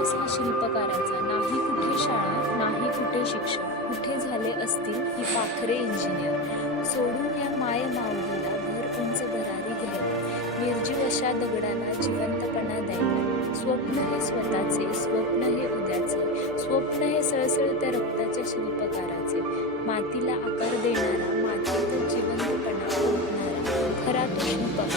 विकास हा शिल्पकाराचा, नाही कुठे शाळा, नाही कुठे शिक्षण, कुठे झाले असतील ही पाखरे इंजिनियर. सोडून या माय माऊलीला भर उंच भरारी घ्यायला, निर्जीव अशा दगडाला जिवंतपणा द्यायला. स्वप्न हे स्वतःचे, स्वप्न हे उद्याचे, स्वप्न हे सळसळत्या रक्ताच्या शिल्पकाराचे. मातीला आकार देणारा, मातीत जिवंतपणा ओतणारा, खरा तो शिल्पकार.